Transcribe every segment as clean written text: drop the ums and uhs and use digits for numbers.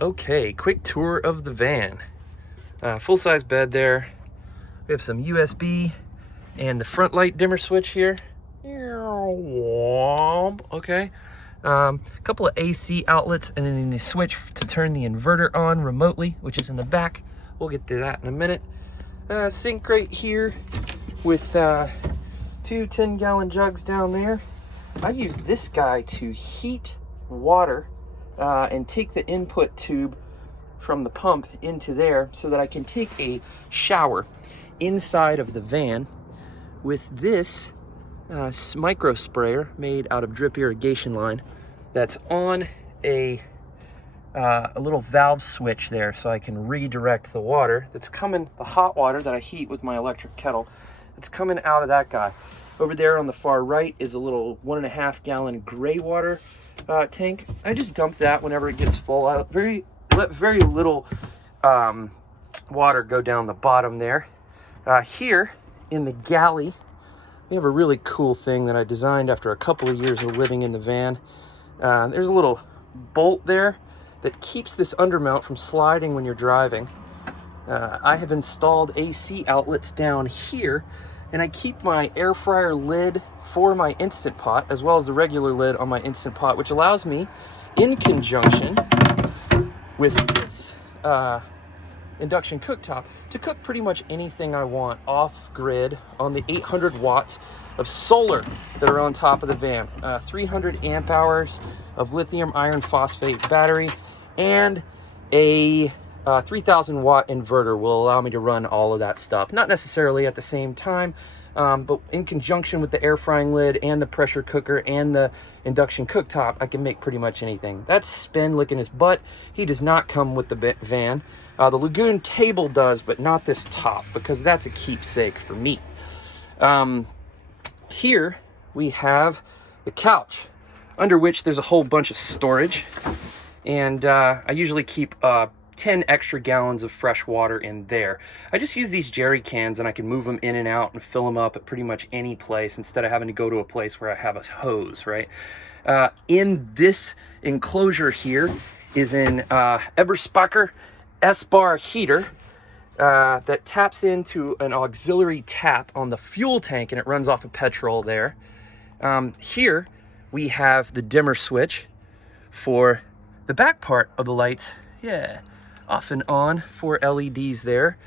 Okay, quick tour of the van. Full-size bed there. We have some USB and the front light dimmer switch here. Okay. A couple of AC outlets and then the switch to turn the inverter on remotely, which is in the back. We'll get to that in a minute. Sink right here with two 10-gallon jugs down there. I use this guy to heat water and take the input tube from the pump into there so that I can take a shower inside of the van with this micro sprayer made out of drip irrigation line that's on a little valve switch there, so I can redirect the water that's coming, the hot water that I heat with my electric kettle, it's coming out of that guy. Over there on the far right is a little 1.5-gallon gray water tank. I just dump that whenever it gets full. I let very little water go down the bottom there. Here in the galley, we have a really cool thing that I designed after a couple of years of living in the van. There's a little bolt there that keeps this undermount from sliding when you're driving. I have installed AC outlets down here, and I keep my air fryer lid for my Instant Pot as well as the regular lid on my Instant Pot, which allows me, in conjunction with this induction cooktop, to cook pretty much anything I want off grid on the 800 watts of solar that are on top of the van. 300 amp hours of lithium iron phosphate battery and a 3000 watt inverter will allow me to run all of that stuff. Not necessarily at the same time, but in conjunction with the air frying lid and the pressure cooker and the induction cooktop, I can make pretty much anything. That's Spin licking his butt. He does not come with the van. The Lagoon table does, but not this top, because that's a keepsake for me. Here we have the couch, under which there's a whole bunch of storage. And I usually keep 10 extra gallons of fresh water in there. I just use these jerry cans and I can move them in and out and fill them up at pretty much any place instead of having to go to a place where I have a hose, right? In this enclosure here is an Eberspacher S-bar heater that taps into an auxiliary tap on the fuel tank, and it runs off of petrol there. Here we have the dimmer switch for the back part of the lights. Yeah, off and on, 4 LEDs there.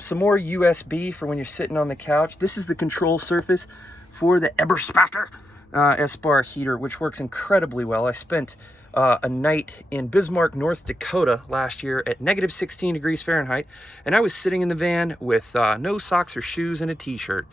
Some more USB for when you're sitting on the couch. This is the control surface for the Eberspacher S-bar heater, which works incredibly well. I spent a night in Bismarck, North Dakota last year at negative 16 degrees Fahrenheit, and I was sitting in the van with no socks or shoes and a t-shirt.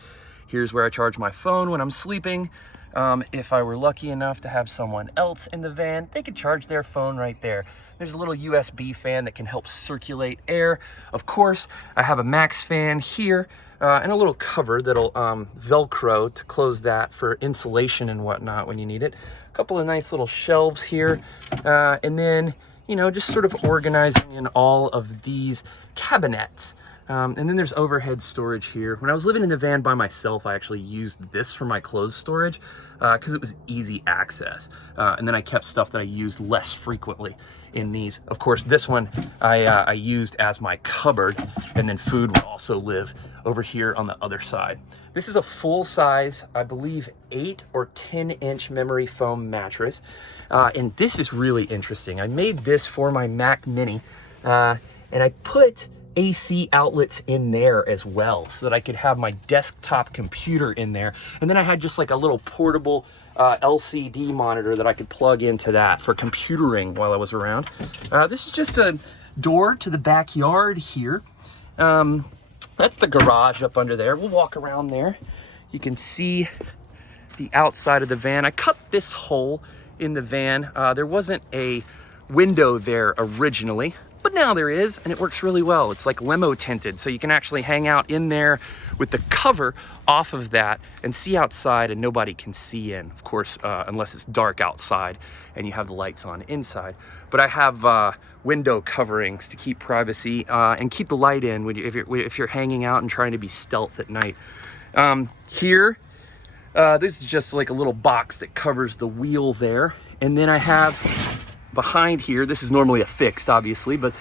Here's where I charge my phone when I'm sleeping. If I were lucky enough to have someone else in the van, they could charge their phone right there. There's a little USB fan that can help circulate air. Of course, I have a max fan here and a little cover that'll Velcro to close that for insulation and whatnot when you need it. A couple of nice little shelves here. And then, you know, just sort of organizing in all of these cabinets. And then there's overhead storage here. When I was living in the van by myself, I actually used this for my clothes storage because it was easy access. And then I kept stuff that I used less frequently in these. Of course, this one I used as my cupboard, and then food would also live over here on the other side. This is a full size, I believe 8 or 10-inch memory foam mattress. And this is really interesting. I made this for my Mac Mini, and I put AC outlets in there as well so that I could have my desktop computer in there. And then I had just like a little portable LCD monitor that I could plug into that for computering while I was around. This is just a door to the backyard here. That's the garage up under there. We'll walk around there. You can see the outside of the van. I cut this hole in the van. There wasn't a window there originally, but now there is, and it works really well. It's like limo tinted, so you can actually hang out in there with the cover off of that and see outside, and nobody can see in, of course, unless it's dark outside and you have the lights on inside. But I have window coverings to keep privacy and keep the light in when if you're hanging out and trying to be stealth at night. Here, this is just like a little box that covers the wheel there. And then I have behind here, this is normally a fixed, obviously, but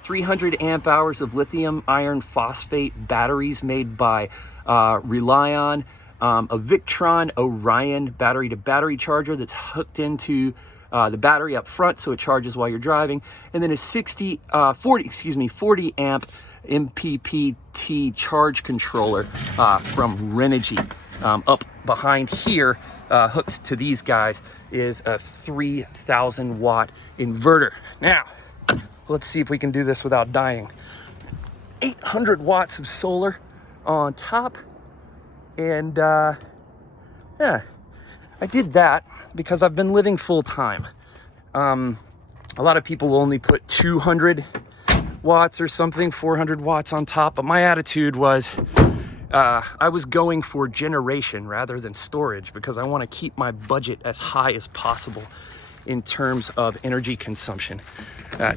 300 amp hours of lithium iron phosphate batteries made by Relion, a Victron Orion battery to battery charger that's hooked into the battery up front so it charges while you're driving, and then a 40 amp MPPT charge controller from Renogy. Up behind here, hooked to these guys, is a 3,000 watt inverter. Now, let's see if we can do this without dying. 800 watts of solar on top, and yeah, I did that because I've been living full time. A lot of people will only put 200 watts or something, 400 watts on top, but my attitude was I was going for generation rather than storage because I want to keep my budget as high as possible in terms of energy consumption.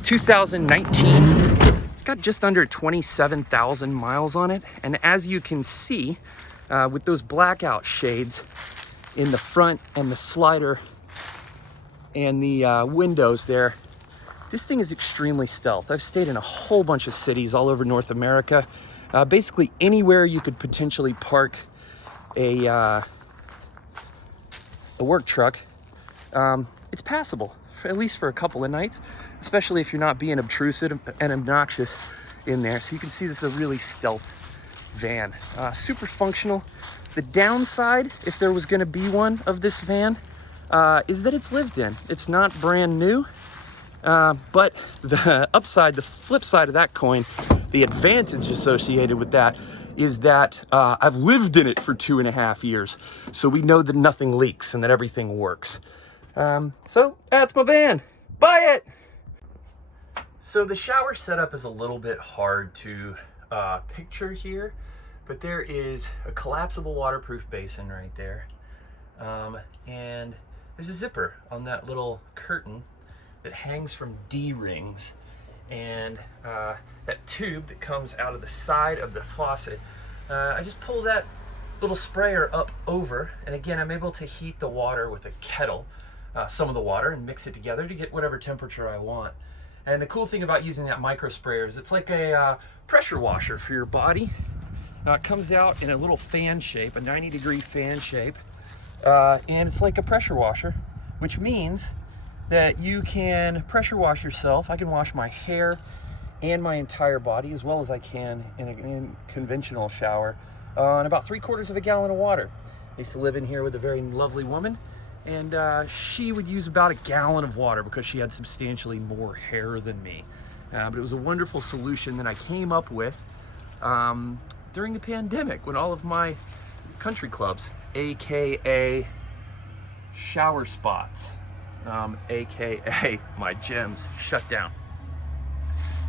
2019, it's got just under 27,000 miles on it, and as you can see, with those blackout shades in the front and the slider and the windows there, this thing is extremely stealth. I've stayed in a whole bunch of cities all over North America. Basically anywhere you could potentially park a work truck, it's passable, at least for a couple of nights, especially if you're not being obtrusive and obnoxious in there. So you can see this is a really stealth van. Super functional. The downside, if there was going to be one of this van, is that it's lived in. It's not brand new, but the upside, the flip side of that coin, the advantage associated with that is that I've lived in it for 2.5 years, so we know that nothing leaks and that everything works. So that's my van. Buy it! So the shower setup is a little bit hard to picture here, but there is a collapsible waterproof basin right there, and there's a zipper on that little curtain that hangs from D-rings, and that tube that comes out of the side of the faucet, I just pull that little sprayer up over, and again, I'm able to heat the water with a kettle, some of the water, and mix it together to get whatever temperature I want. And the cool thing about using that micro sprayer is it's like a pressure washer for your body. It comes out in a little fan shape, a 90-degree fan shape, and it's like a pressure washer, which means that you can pressure wash yourself. I can wash my hair and my entire body as well as I can in a conventional shower in about 3/4 gallon of water. I used to live in here with a very lovely woman, and she would use about 1 gallon of water because she had substantially more hair than me. But it was a wonderful solution that I came up with during the pandemic when all of my country clubs, AKA shower spots, AKA my gyms, shut down.